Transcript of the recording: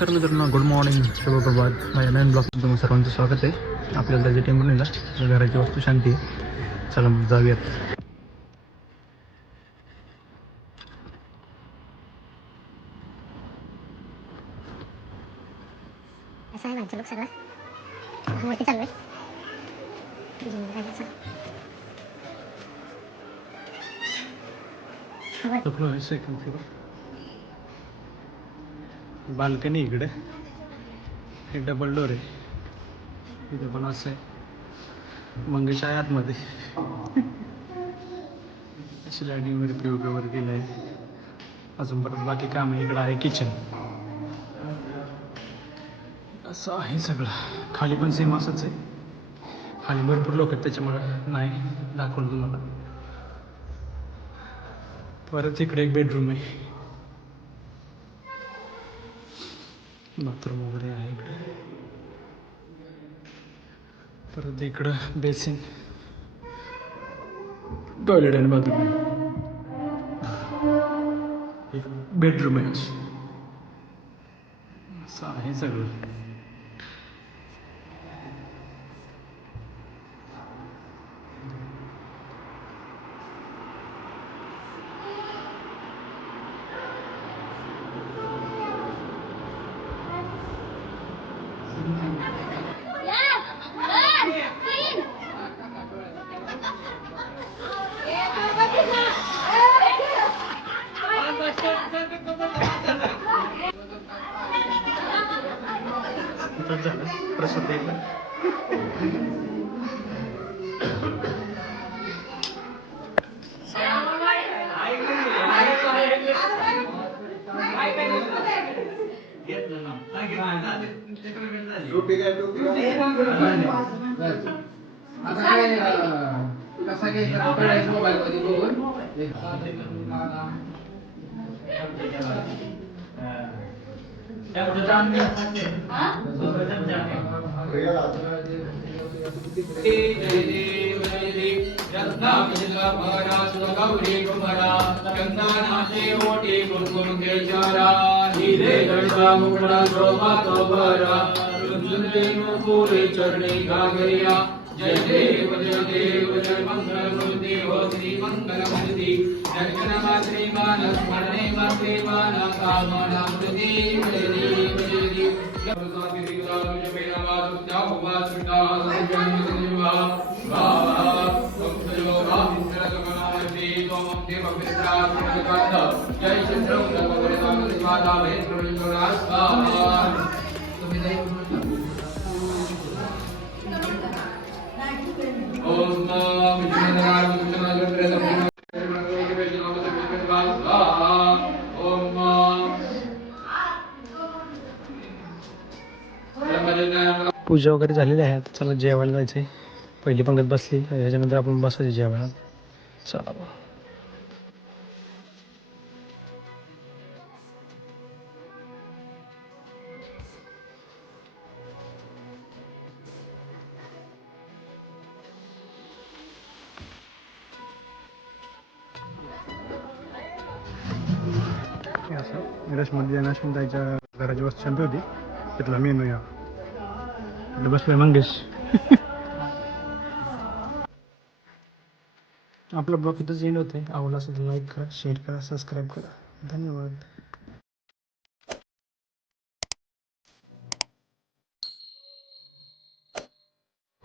तर मित्रांनो good morning शुभप्रभात. माझ्या नवीन ब्लॉगमध्ये तुम्ही सर्वांचं स्वागत आहे. आपल्याला त्याची टीम बनवला घराची वस्तू शांती आहे. चला मग जाऊयात. असं आहे माझं लोक सगळं वरती चालू आहे. सेकंड फ्लोर बाल्कनी इकडे हे डबल डोर आहे. इथे पण असं आहे मंगेश आहे आतमध्ये. अशी लायटिंग वगैरे पी वगैरे केलं आहे. अजून परत बाकी काम आहे. इकडं आहे किचन. असं आहे सगळं. खाली पण सेम असंच आहे. खाली भरपूर लोक आहेत त्याच्यामुळं नाही दाखवलं तुम्हाला. परत इकडे एक बेडरूम आहे. बाथरूम वगैरे आहे इकडे. परत इकडं बेसिन टॉयलेट आणि बाथरूम. एक बेडरूम आहे. असं आहे सगळं. झालं प्रसूती चरणी गागरिया. जय देव जय मंगल मूर्ति हो श्री मंगल मूर्ति. दर्शन श्रीमान स्मरणे श्रीमान कामना मूर्ति. जय देव जय देव. पूजा वगैरे झालेली आहे. आता चला जेवायला जायचं आहे. पहिली पंगत बसली ह्याच्यानंतर आपण बसायचं जेवायला. चला मध्ये नशमताईच्या घराची वस्तू शांती होती. तिथला मेनू या बसलोय मंगेश. आपला ब्लॉग इथंच एंड होते. आवडला असेल तर लाईक करा, शेअर करा, सबस्क्राईब करा. धन्यवाद.